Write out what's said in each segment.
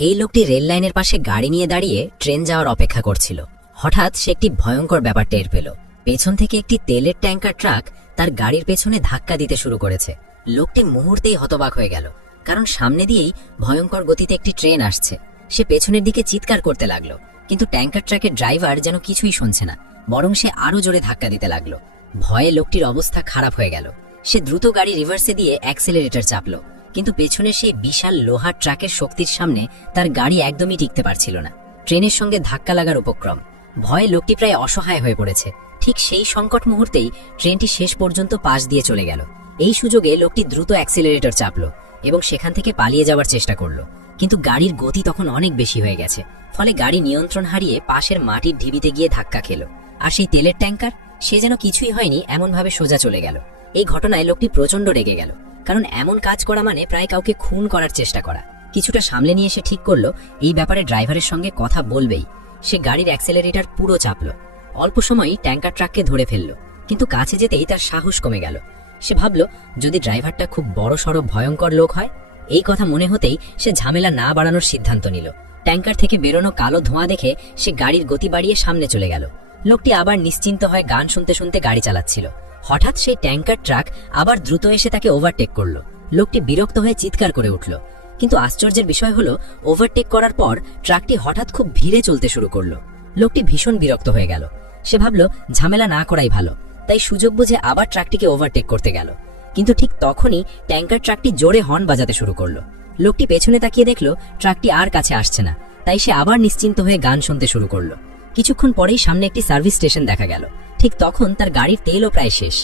এই লোকটি রেল লাইনের পাশে গাড়ি নিয়ে দাঁড়িয়ে ট্রেন যাওয়ার অপেক্ষা করছিল। হঠাৎ সে একটি ভয়ঙ্কর ব্যাপার টের পেল। পেছন থেকে একটি তেলের ট্যাঙ্কার ট্রাক তার গাড়ির পেছনে ধাক্কা দিতে শুরু করেছে। লোকটি মুহূর্তেই হতবাক হয়ে গেল, কারণ সামনে দিয়েই ভয়ঙ্কর গতিতে একটি ট্রেন আসছে। সে পেছনের দিকে চিৎকার করতে লাগলো, কিন্তু ট্যাঙ্কার ট্রাকের ড্রাইভার যেন কিছুই শুনছে না, বরং সে আরো জোরে ধাক্কা দিতে লাগলো। ভয়ে লোকটির অবস্থা খারাপ হয়ে গেল। সে দ্রুত গাড়ি রিভার্সে দিয়ে অ্যাক্সেলারেটর চাপল, কিন্তু পেছনে সেই বিশাল লোহার ট্রাকের শক্তির সামনে তার গাড়ি একদমই টিকতে পারছিল না। ট্রেনের সঙ্গে ধাক্কা লাগার উপক্রম। ভয়ে লোকটি প্রায় অসহায় হয়ে পড়েছে। ঠিক সেই সংকট মুহূর্তেই ট্রেনটি শেষ পর্যন্ত পাশ দিয়ে চলে গেল। এই সুযোগে লোকটি দ্রুত অ্যাক্সেলারেটর চাপল এবং সেখান থেকে পালিয়ে যাওয়ার চেষ্টা করলো, কিন্তু গাড়ির গতি তখন অনেক বেশি হয়ে গেছে। ফলে গাড়ি নিয়ন্ত্রণ হারিয়ে পাশের মাটির ঢিবিতে গিয়ে ধাক্কা খেল। আর সেই তেলের ট্যাঙ্কার, সে যেন কিছুই হয়নি এমনভাবে সোজা চলে গেল। এই ঘটনায় লোকটি প্রচণ্ড রেগে গেল, কারণ এমন কাজ করা মানে প্রায় কাউকে খুন করার চেষ্টা করা। কিছুটা সামলে নিয়ে সে ঠিক করলো এই ব্যাপারে ড্রাইভারের সঙ্গে কথা বলবেই। সে গাড়ির অ্যাক্সেলারেটর পুরো চাপলো। অল্প সময়ই ট্যাঙ্কার ট্রাককে ধরে ফেললো, কিন্তু কাছে যেতেই তার সাহস কমে গেল। সে ভাবল, যদি ড্রাইভারটা খুব বড়সড় ভয়ঙ্কর লোক হয়। এই কথা মনে হতেই সে ঝামেলা না বাড়ানোর সিদ্ধান্ত নিল। ট্যাঙ্কার থেকে বেরোনো কালো ধোঁয়া দেখে সে গাড়ির গতি বাড়িয়ে সামনে চলে গেল। লোকটি আবার নিশ্চিন্ত হয়ে গান শুনতে শুনতে গাড়ি চালাচ্ছিল। হঠাৎ সেই ট্যাঙ্কার ট্রাক আবার দ্রুত এসে তাকে ওভারটেক করলো। লোকটি বিরক্ত হয়ে চিৎকার করে উঠল, কিন্তু আশ্চর্যের বিষয় হলো, ওভারটেক করার পর ট্রাকটি হঠাৎ খুব ধীরে চলতে শুরু করলো। লোকটি ভীষণ বিরক্ত হয়ে গেল। সে ভাবল, ঝামেলা না করাই ভালো, তাই সুযোগ বুঝে আবার ট্রাকটিকে ওভারটেক করতে গেল। কিন্তু ঠিক তখনই ট্যাঙ্কার ট্রাকটি জোরে হর্ন বাজাতে শুরু করলো। লোকটি পেছনে তাকিয়ে দেখল ট্রাকটি আর কাছে আসছে না, তাই সে আবার নিশ্চিন্ত হয়ে গান শুনতে শুরু করলো। কিছুক্ষণ পরেই সামনে একটি সার্ভিস স্টেশন দেখা গেল। ঠিক তখন তার গাড়ির তেলও প্রায় শেষ।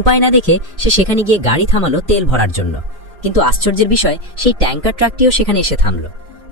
উপায় না দেখে সে সেখানে গিয়ে গাড়ি থামালো তেল ভরার জন্য, কিন্তু আশ্চর্যের বিষয়, সেই ট্যাঙ্কার ট্রাকটিও সেখানে এসে থামলো।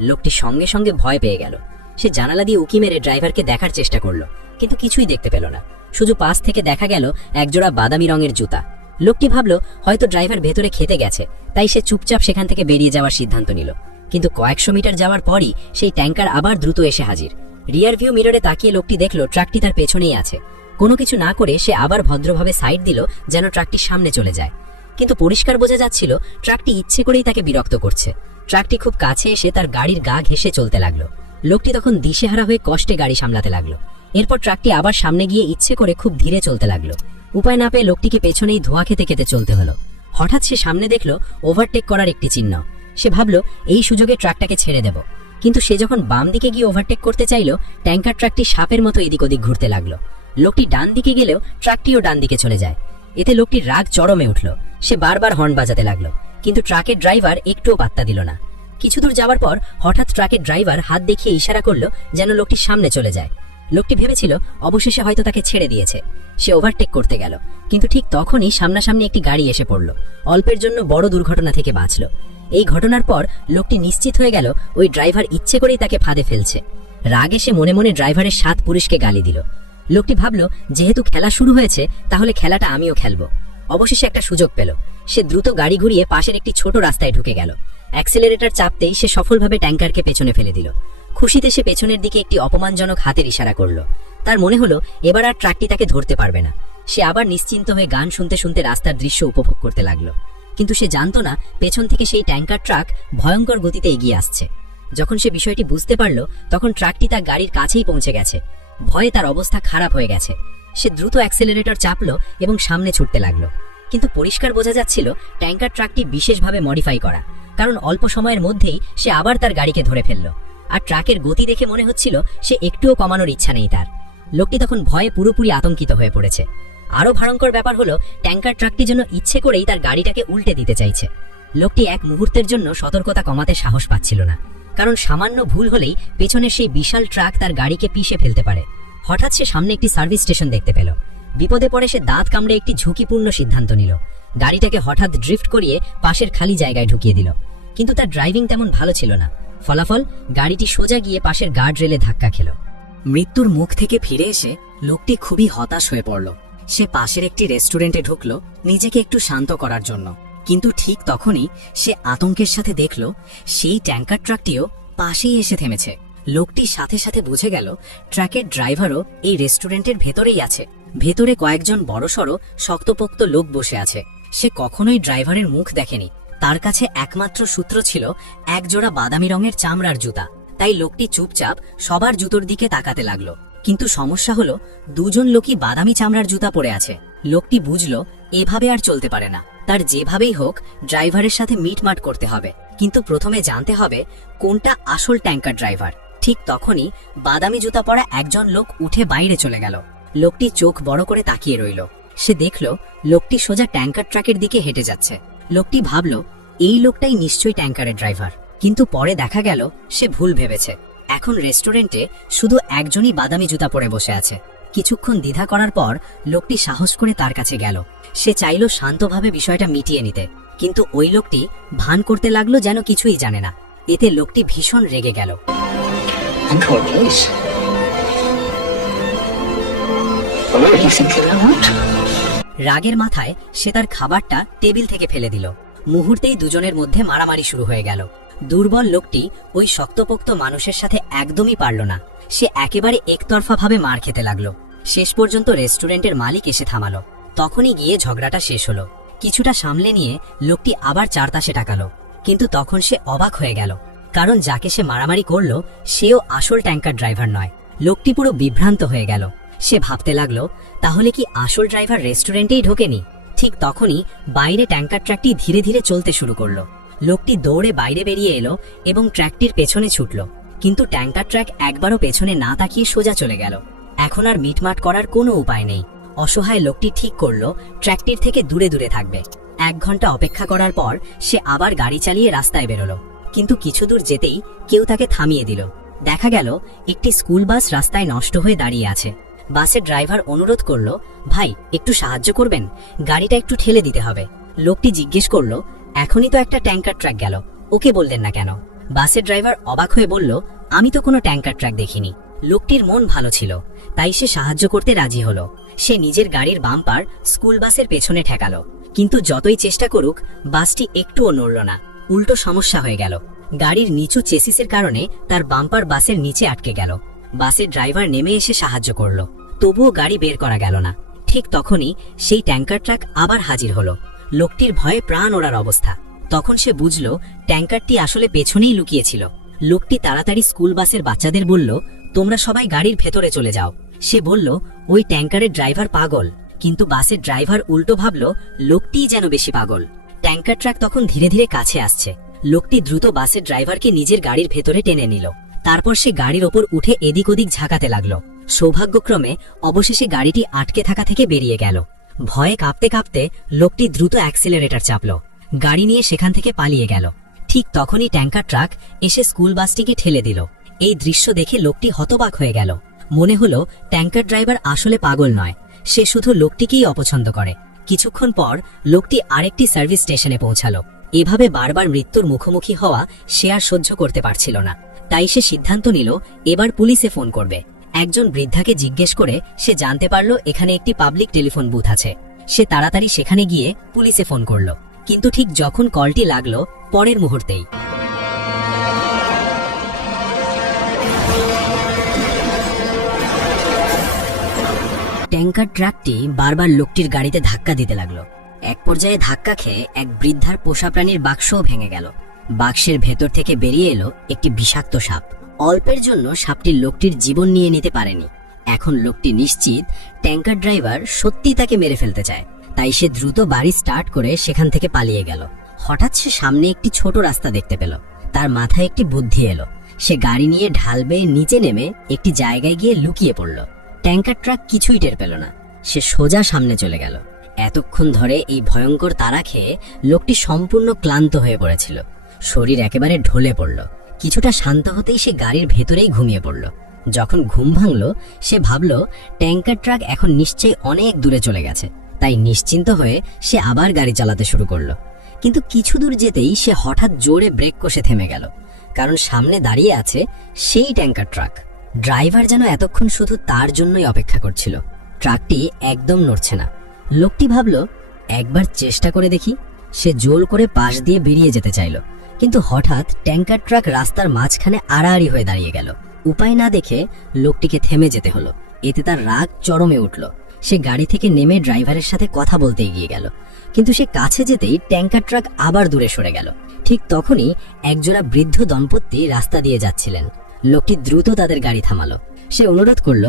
লোকটি সঙ্গে সঙ্গে ভয় পেয়ে গেল। সে জানালা দিয়ে উকি মেরে ড্রাইভারকে দেখার চেষ্টা করলো, কিন্তু কিছুই দেখতে পেল না। শুধু পাশ থেকে দেখা গেল একজোড়া বাদামি রঙের জুতা। লোকটি ভাবল, হয়তো ড্রাইভার ভেতরে খেতে গেছে, তাই সে চুপচাপ সেখান থেকে বেরিয়ে যাওয়ার সিদ্ধান্ত নিল। কিন্তু কয়েকশো মিটার যাওয়ার পরই সেই ট্যাঙ্কার আবার দ্রুত এসে হাজির। রিয়ার ভিউ মিররে তাকিয়ে লোকটি দেখল ট্রাকটি তার পেছনেই আছে। কোনো কিছু না করে সে আবার ভদ্রভাবে সাইড দিল, যেন ট্রাকটির সামনে চলে যায়। কিন্তু পরিষ্কার বোঝা যাচ্ছিল ট্রাকটি ইচ্ছে করেই তাকে বিরক্ত করছে। ট্রাকটি খুব কাছে এসে তার গাড়ির গা ঘেঁষে চলতে লাগলো। লোকটি তখন দিশেহারা হয়ে কষ্টে গাড়ি সামলাতে লাগলো। এরপর ট্রাকটি আবার সামনে গিয়ে ইচ্ছে করে খুব ধীরে চলতে লাগলো। উপায় না পেয়ে লোকটিকে পেছনেই ধোঁয়া খেতে খেতে চলতে হলো। হঠাৎ সে সামনে দেখলো ওভারটেক করার একটি চিহ্ন। সে ভাবল, এই সুযোগে ট্রাকটাকে ছেড়ে দেব। কিন্তু সে যখন বাম দিকে গিয়ে ওভারটেক করতে চাইল, ট্যাঙ্কার ট্রাকটি সাপের মতো এদিক ওদিক ঘুরতে লাগলো। লোকটি ডান দিকে গেলেও ট্রাকটিও ডান দিকে চলে যায়। এতে লোকটির রাগ চরমে উঠল। সে বারবার হর্ন বাজাতে লাগলো, কিন্তু ট্রাকের ড্রাইভার একটুও পাত্তা দিল না। কিছু দূর যাওয়ার পর হঠাৎ ট্রাকের ড্রাইভার হাত দেখিয়ে ইশারা করলো যেন লোকটির সামনে চলে যায়। লোকটি ভেবেছিল অবশেষে হয়তো তাকে ছেড়ে দিয়েছে। সে ওভারটেক করতে গেল, কিন্তু ঠিক তখনই সামনাসামনি একটি গাড়ি এসে পড়ল। অল্পের জন্য বড় দুর্ঘটনা থেকে বাঁচল। এই ঘটনার পর লোকটি নিশ্চিত হয়ে গেল ওই ড্রাইভার ইচ্ছে করেই তাকে ফাঁদে ফেলছে। রাগে সে মনে মনে ড্রাইভারের 7 পুরুষকে গালি দিল। লোকটি ভাবল, যেহেতু খেলা শুরু হয়েছে, তাহলে খেলাটা আমিও খেলবো। অবশেষে একটা সুযোগ পেল। সে দ্রুত গাড়ি ঘুরিয়ে পাশের একটি ছোট রাস্তায় ঢুকে গেল। অ্যাক্সেলারেটর চাপতেই সে সফলভাবে ট্যাঙ্কারকে পেছনে ফেলে দিল। খুশিতে সে পেছনের দিকে একটি অপমানজনক হাতের ইশারা করলো। তার মনে হলো এবার আর ট্রাকটি তাকে ধরতে পারবে না। সে আবার নিশ্চিন্ত হয়ে গান শুনতে শুনতে রাস্তার দৃশ্য উপভোগ করতে লাগলো। কিন্তু সে জানতো না পেছন থেকে সেই ট্যাঙ্কার ট্রাক ভয়ঙ্কর গতিতে এগিয়ে আসছে। যখন সে বিষয়টি বুঝতে পারল, তখন ট্রাকটি তার গাড়ির কাছেই পৌঁছে গেছে। ভয়ে তার অবস্থা খারাপ হয়ে গেছে। সে দ্রুত অ্যাক্সেলারেটর চাপলো এবং সামনে ছুটতে লাগলো। কিন্তু পরিষ্কার বোঝা যাচ্ছিল ট্যাঙ্কার ট্রাকটি বিশেষভাবে মডিফাই করা, কারণ অল্প সময়ের মধ্যেই সে আবার তার গাড়িকে ধরে ফেলল। আর ট্রাকের গতি দেখে মনে হচ্ছিল সে একটুও কমানোর ইচ্ছা নেই তার। লোকটি তখন ভয়ে পুরোপুরি আতঙ্কিত হয়ে পড়েছে। আরও ভয়ঙ্কর ব্যাপার হলো, ট্যাঙ্কার ট্রাকটি যেন ইচ্ছে করেই তার গাড়িটাকে উল্টে দিতে চাইছে। লোকটি এক মুহূর্তের জন্য সতর্কতা কমাতে সাহস পাচ্ছিল না, কারণ সামান্য ভুল হলেই পেছনের সেই বিশাল ট্রাক তার গাড়িকে পিষে ফেলতে পারে। হঠাৎ সে সামনে একটি সার্ভিস স্টেশন দেখতে পেল। বিপদে পড়ে সে দাঁত কামড়ে একটি ঝুঁকিপূর্ণ সিদ্ধান্ত নিল। গাড়িটাকে হঠাৎ ড্রিফট করিয়ে পাশের খালি জায়গায় ঢুকিয়ে দিল। কিন্তু তার ড্রাইভিং তেমন ভালো ছিল না। ফলাফল, গাড়িটি সোজা গিয়ে পাশের গার্ড রেলে ধাক্কা খেল। মৃত্যুর মুখ থেকে ফিরে এসে লোকটি খুবই হতাশ হয়ে পড়ল। সে পাশের একটি রেস্টুরেন্টে ঢুকলো নিজেকে একটু শান্ত করার জন্য। কিন্তু ঠিক তখনই সে আতঙ্কের সাথে দেখল সেই ট্যাঙ্কার ট্রাকটিও পাশেই এসে থেমেছে। লোকটি সাথে সাথে বুঝে গেল ট্রাকের ড্রাইভারও এই রেস্টুরেন্টের ভেতরেই আছে। ভেতরে কয়েকজন বড়সড় শক্তপোক্ত লোক বসে আছে। সে কখনোই ড্রাইভারের মুখ দেখেনি, তার কাছে একমাত্র সূত্র ছিল এক জোড়া বাদামি রঙের চামড়ার জুতা। তাই লোকটি চুপচাপ সবার জুতোর দিকে তাকাতে লাগলো। কিন্তু সমস্যা হলো দুজন লোকই বাদামি চামড়ার জুতা পরে আছে। লোকটি বুঝলো এভাবে আর চলতে পারে না, তার যেভাবেই হোক ড্রাইভারের সাথে মিটমাট করতে হবে। কিন্তু প্রথমে জানতে হবে কোনটা আসল ট্যাঙ্কার ড্রাইভার। ঠিক তখনই বাদামি জুতা পরা একজন লোক উঠে বাইরে চলে গেল। লোকটি চোখ বড় করে তাকিয়ে রইল। সে দেখল লোকটি সোজা ট্যাঙ্কার ট্রাকের দিকে হেঁটে যাচ্ছে। লোকটি ভাবল এই লোকটাই নিশ্চয়ই ট্যাঙ্কারের ড্রাইভার, কিন্তু পরে দেখা গেল সে ভুল ভেবেছে। এখন রেস্টুরেন্টে শুধু একজনই বাদামি জুতা পরে বসে আছে। কিছুক্ষণ দ্বিধা করার পর লোকটি সাহস করে তার কাছে গেল। সে চাইল শান্তভাবে বিষয়টা মিটিয়ে নিতে, কিন্তু ওই লোকটি ভান করতে লাগলো যেন কিছুই জানে না। এতে লোকটি ভীষণ রেগে গেল। রাগের মাথায় সে তার খাবারটা টেবিল থেকে ফেলে দিল। মুহূর্তেই দুজনের মধ্যে মারামারি শুরু হয়ে গেল। দুর্বল লোকটি ওই শক্তপোক্ত মানুষের সাথে একদমই পারল না। সে একেবারে একতরফাভাবে মার খেতে লাগলো। শেষ পর্যন্ত রেস্টুরেন্টের মালিক এসে থামালো। তখনই গিয়ে ঝগড়াটা শেষ হলো। কিছুটা সামলে নিয়ে লোকটি আবার চারপাশে তাকালো, কিন্তু তখন সে অবাক হয়ে গেল, কারণ যাকে সে মারামারি করলো সেও আসল ট্যাঙ্কার ড্রাইভার নয়। লোকটি পুরো বিভ্রান্ত হয়ে গেল। সে ভাবতে লাগলো তাহলে কি আসল ড্রাইভার রেস্টুরেন্টেই ঢোকেনি? ঠিক তখনই বাইরে ট্যাঙ্কার ট্রাকটি ধীরে ধীরে চলতে শুরু করলো। লোকটি দৌড়ে বাইরে বেরিয়ে এলো এবং ট্রাকটির পেছনে ছুটল, কিন্তু ট্যাঙ্কার ট্রাক একবারও পেছনে না তাকিয়ে সোজা চলে গেল। এখন আর মিটমাট করার কোনো উপায় নেই। অসহায় লোকটি ঠিক করলো ট্রাকটির থেকে দূরে দূরে থাকবে। 1 ঘন্টা অপেক্ষা করার পর সে আবার গাড়ি চালিয়ে রাস্তায় বেরোলো, কিন্তু কিছু দূর যেতেই কেউ তাকে থামিয়ে দিল। দেখা গেল একটি স্কুল বাস রাস্তায় নষ্ট হয়ে দাঁড়িয়ে আছে। বাসের ড্রাইভার অনুরোধ করলো, ভাই একটু সাহায্য করবেন, গাড়িটা একটু ঠেলে দিতে হবে। লোকটি জিজ্ঞেস করলো, এখনই তো একটা ট্যাঙ্কার ট্রাক গেল, ওকে বললেন না কেন? বাসের ড্রাইভার অবাক হয়ে বলল, আমি তো কোনো ট্যাঙ্কার ট্রাক দেখিনি। লোকটির মন ভালো ছিল, তাই সে সাহায্য করতে রাজি হলো। সে নিজের গাড়ির বাম্পার স্কুল বাসের পেছনে ঠেকালো, কিন্তু যতই চেষ্টা করুক বাসটি একটুও নড়ল না, উল্টো সমস্যা হয়ে গেল। গাড়ির নিচু চেসিসের কারণে তার বাম্পার বাসের নিচে আটকে গেল। বাসের ড্রাইভার নেমে এসে সাহায্য করলো, তবুও গাড়ি বের করা গেল না। ঠিক তখনই সেই ট্যাঙ্কার ট্রাক আবার হাজির হলো। লোকটির ভয়ে প্রাণ ওড়ার অবস্থা। তখন সে বুঝল ট্যাঙ্কারটি আসলে পেছনেই লুকিয়েছিল। লোকটি তাড়াতাড়ি স্কুল বাসের বাচ্চাদের বলল, তোমরা সবাই গাড়ির ভেতরে চলে যাও। সে বলল ওই ট্যাঙ্কারের ড্রাইভার পাগল, কিন্তু বাসের ড্রাইভার উল্টো ভাবল লোকটিই যেন বেশি পাগল। ট্যাঙ্কার ট্রাক তখন ধীরে ধীরে কাছে আসছে। লোকটি দ্রুত বাসের ড্রাইভারকে নিজের গাড়ির ভেতরে টেনে নিল। তারপর সে গাড়ির ওপর উঠে এদিক ওদিক ঝাঁকাতে লাগলো। সৌভাগ্যক্রমে অবশেষে গাড়িটি আটকে থাকা থেকে বেরিয়ে গেল। ভয়ে কাঁপতে কাঁপতে লোকটি দ্রুত অ্যাক্সিলারেটর চাপল, গাড়ি নিয়ে সেখান থেকে পালিয়ে গেল। ঠিক তখনই ট্যাঙ্কার ট্রাক এসে স্কুল বাসটিকে ঠেলে দিল। এই দৃশ্য দেখে লোকটি হতবাক হয়ে গেল। মনে হলো ট্যাঙ্কার ড্রাইভার আসলে পাগল নয়, সে শুধু লোকটিকেই অপছন্দ করে। কিছুক্ষণ পর লোকটি আরেকটি সার্ভিস স্টেশনে পৌঁছালো। এভাবে বারবার মৃত্যুর মুখোমুখি হওয়া সে আর সহ্য করতে পারছিল না। তাই সে সিদ্ধান্ত নিল এবার পুলিশে ফোন করবে। একজন বৃদ্ধাকে জিজ্ঞেস করে সে জানতে পারল এখানে একটি পাবলিক টেলিফোন বুথ আছে। সে তাড়াতাড়ি সেখানে গিয়ে পুলিশে ফোন করলো, কিন্তু ঠিক যখন কলটি লাগলো পরের মুহূর্তেই ট্যাঙ্কার ট্রাকটি বারবার লোকটির গাড়িতে ধাক্কা দিতে লাগলো। এক পর্যায়ে ধাক্কা খেয়ে এক বৃদ্ধার পোষা প্রাণীর বাক্সও ভেঙে গেল। বাক্সের ভেতর থেকে বেরিয়ে এলো একটি বিষাক্ত সাপ। অল্পের জন্য সাপটি লোকটির জীবন নিয়ে নিতে পারেনি। এখন লোকটি নিশ্চিত ট্যাঙ্কার ড্রাইভার সত্যি তাকে মেরে ফেলতে চায়। তাই সে দ্রুত বাড়ি স্টার্ট করে সেখান থেকে পালিয়ে গেল। হঠাৎ সে সামনে একটি ছোট রাস্তা দেখতে পেল। তার মাথায় একটি বুদ্ধি এলো। সে গাড়ি নিয়ে ঢাল বেয়ে নিচে নেমে একটি জায়গায় গিয়ে লুকিয়ে পড়ল। ট্যাঙ্কার ট্রাক কিছুই টের পেল না। সে সোজা সামনে চলে গেল। এতক্ষণ ধরে এই ভয়ঙ্কর তাড়া খেয়ে লোকটি সম্পূর্ণ ক্লান্ত হয়ে পড়েছিল। শরীর একেবারে ঢলে পড়ল। কিছুটা শান্ত হতেই সে গাড়ির ভেতরেই ঘুমিয়ে পড়ল। যখন ঘুম ভাঙল সে ভাবল ট্যাঙ্কার ট্রাক এখন নিশ্চয়ই অনেক দূরে চলে গেছে। তাই নিশ্চিন্ত হয়ে সে আবার গাড়ি চালাতে শুরু করলো। কিন্তু কিছু দূর যেতেই সে হঠাৎ জোরে ব্রেক কষে থেমে গেল, কারণ সামনে দাঁড়িয়ে আছে সেই ট্যাঙ্কার ট্রাক। ড্রাইভার যেন এতক্ষণ শুধু তার জন্যই অপেক্ষা করছিল। ট্রাকটি একদম নড়ছে না। লোকটি ভাবল একবার চেষ্টা করে দেখি। সে জোর করে পাশ দিয়ে বেরিয়ে যেতে চাইল, কিন্তু হঠাৎ ট্যাঙ্কার ট্রাক রাস্তার মাঝখানে আড়াআড়ি হয়ে দাঁড়িয়ে গেল। উপায় না দেখে লোকটিকে থেমে যেতে হলো। এতে তার রাগ চরমে উঠল। সে গাড়ি থেকে নেমে ড্রাইভারের সাথে কথা বলতে এগিয়ে গেল। কিন্তু সে কাছে যেতেই ট্যাঙ্কার ট্রাক আবার দূরে সরে গেল। ঠিক তখনই একজোড়া বৃদ্ধ দম্পতি রাস্তা দিয়ে যাচ্ছিলেন। লোকটি দ্রুত তাদের গাড়ি থামালো। সে অনুরোধ করল,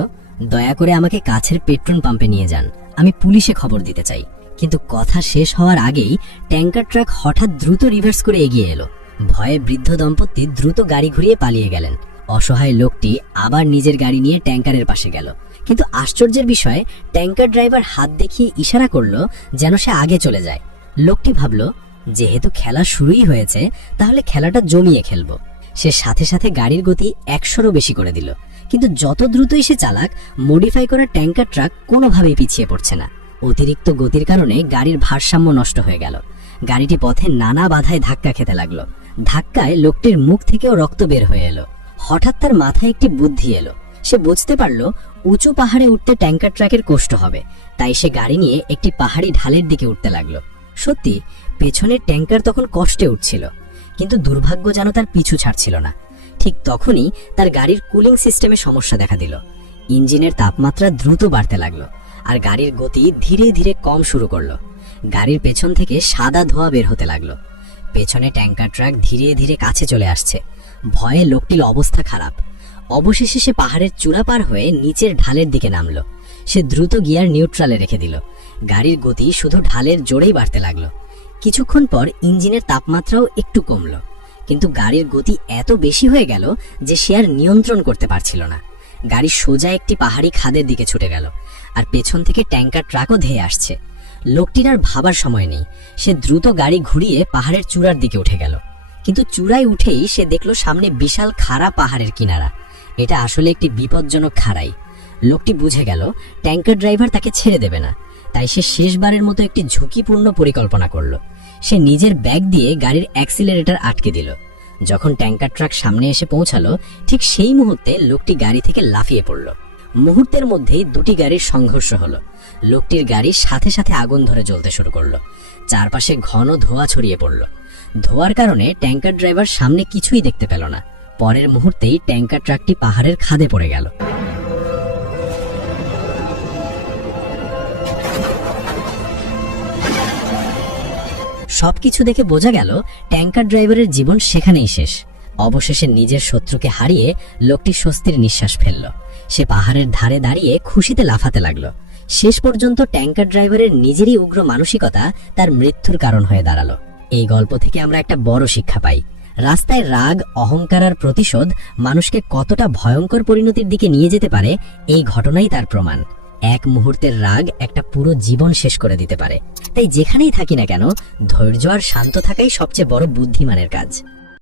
দয়া করে আমাকে কাছের পেট্রোল পাম্পে নিয়ে যান, আমি পুলিশে খবর দিতে চাই। কিন্তু কথা শেষ হওয়ার আগেই ট্যাঙ্কার ট্রাক হঠাৎ দ্রুত রিভার্স করে এগিয়ে এলো। ভয়ে বৃদ্ধ দম্পতি দ্রুত গাড়ি ঘুরিয়ে পালিয়ে গেলেন। অসহায় লোকটি আবার নিজের গাড়ি নিয়ে ট্যাঙ্কারের পাশে গেল। কিন্তু আশ্চর্যের বিষয়, ট্যাঙ্কার ড্রাইভার হাত দেখিয়ে ইশারা করল যেন সে আগে চলে যায়। লোকটি ভাবল, যেহেতু খেলা শুরুই হয়েছে, তাহলে খেলাটা জমিয়ে খেলবো। সে সাথে সাথে গাড়ির গতি 100-ও বেশি করে দিল। কিন্তু যত দ্রুতই সে চালাক, মডিফাই করা ট্যাঙ্কার ট্রাক কোনোভাবেই পিছিয়ে পড়ছে না। অতিরিক্ত গতির কারণে গাড়ির ভারসাম্য নষ্ট হয়ে গেল। গাড়িটি পথে নানা বাধায় ধাক্কা খেতে লাগলো। ধাক্কায় লোকটির মুখ থেকেও রক্ত বের হয়ে এলো। হঠাৎ তার মাথায় একটি বুদ্ধি এলো। সে বুঝতে পারল উঁচু পাহাড়ে উঠতে ট্যাঙ্কার ট্রাকের কষ্ট হবে, তাই সে গাড়ি নিয়ে একটি পাহাড়ি ঢালের দিকে উঠতে লাগলো। সত্যি, পেছনের ট্যাঙ্কার তখন কষ্টে উঠছিল, কিন্তু দুর্ভাগ্য যেন তার পিছু ছাড়ছিল না। ঠিক তখনই তার গাড়ির কুলিং সিস্টেমে সমস্যা দেখা দিল। ইঞ্জিনের তাপমাত্রা দ্রুত বাড়তে লাগলো, আর গাড়ির গতি ধীরে ধীরে কম শুরু করলো। গাড়ির পেছন থেকে সাদা ধোঁয়া বের হতে লাগলো। পেছনে ট্যাঙ্কার ট্রাক ধীরে ধীরে কাছে চলে আসছে। ভয়ে লোকটির অবস্থা খারাপ। অবশেষে সে পাহাড়ের চূড়া পার হয়ে নিচের ঢালের দিকে নামলো। সে দ্রুত গিয়ার নিউট্রালে রেখে দিল। গাড়ির গতি শুধু ঢালের জোরেই বাড়তে লাগলো। কিছুক্ষণ পর ইঞ্জিনের তাপমাত্রাও একটু কমলো, কিন্তু গাড়ির গতি এত বেশি হয়ে গেল যে সে আর নিয়ন্ত্রণ করতে পারছিল না। গাড়ি সোজা একটি পাহাড়ি খাদের দিকে ছুটে গেল, আর পেছন থেকে ট্যাঙ্কার ট্রাকও ধেয়ে আসছে। লোকটির আর ভাবার সময় নেই। সে দ্রুত গাড়ি ঘুরিয়ে পাহাড়ের চূড়ার দিকে উঠে গেল। কিন্তু চূড়ায় উঠেই সে দেখল সামনে বিশাল খাড়া পাহাড়ের কিনারা। এটা আসলে একটি বিপজ্জনক খাড়াই। লোকটি বুঝে গেল ট্যাঙ্কার ড্রাইভার তাকে ছেড়ে দেবে না, তাই সে শেষবারের মতো একটি ঝুঁকিপূর্ণ পরিকল্পনা করল। সে নিজের ব্যাগ দিয়ে গাড়ির অ্যাক্সিলারেটর আটকে দিল। যখন ট্যাঙ্কার ট্রাক সামনে এসে পৌঁছালো, ঠিক সেই মুহূর্তে লোকটি গাড়ি থেকে লাফিয়ে পড়ল। মুহূর্তের মধ্যেই দুটি গাড়ির সংঘর্ষ হলো। লোকটির গাড়ির সাথে সাথে আগুন ধরে জ্বলতে শুরু করলো। চারপাশে ঘন ধোঁয়া ছড়িয়ে পড়ল। ধোঁয়ার কারণে ট্যাঙ্কার ড্রাইভার সামনে কিছুই দেখতে পেল না। পরের মুহূর্তেই ট্যাঙ্কার ট্রাকটি পাহাড়ের খাদে পড়ে গেল। সবকিছু দেখে বোঝা গেল ট্যাঙ্কার ড্রাইভারের জীবন সেখানেই শেষ। অবশেষে নিজের শত্রুকে হারিয়ে লোকটি স্বস্তির নিঃশ্বাস ফেলল। সে পাহাড়ের ধারে দাঁড়িয়ে খুশিতে লাফাতে লাগলো। শেষ পর্যন্ত ট্যাঙ্কার ড্রাইভারের নিজেরই উগ্র মানসিকতা তার মৃত্যুর কারণ হয়ে দাঁড়ালো। এই গল্প থেকে আমরা একটা বড় শিক্ষা পাই। রাস্তায় রাগ, অহংকার আর প্রতিশোধ মানুষকে কতটা ভয়ঙ্কর পরিণতির দিকে নিয়ে যেতে পারে, এই ঘটনাই তার প্রমাণ। এক মুহূর্তের রাগ একটা পুরো জীবন শেষ করে দিতে পারে। তাই যেখানেই থাকি না কেন, ধৈর্য আর শান্ত থাকাই সবচেয়ে বড় বুদ্ধিমানের কাজ।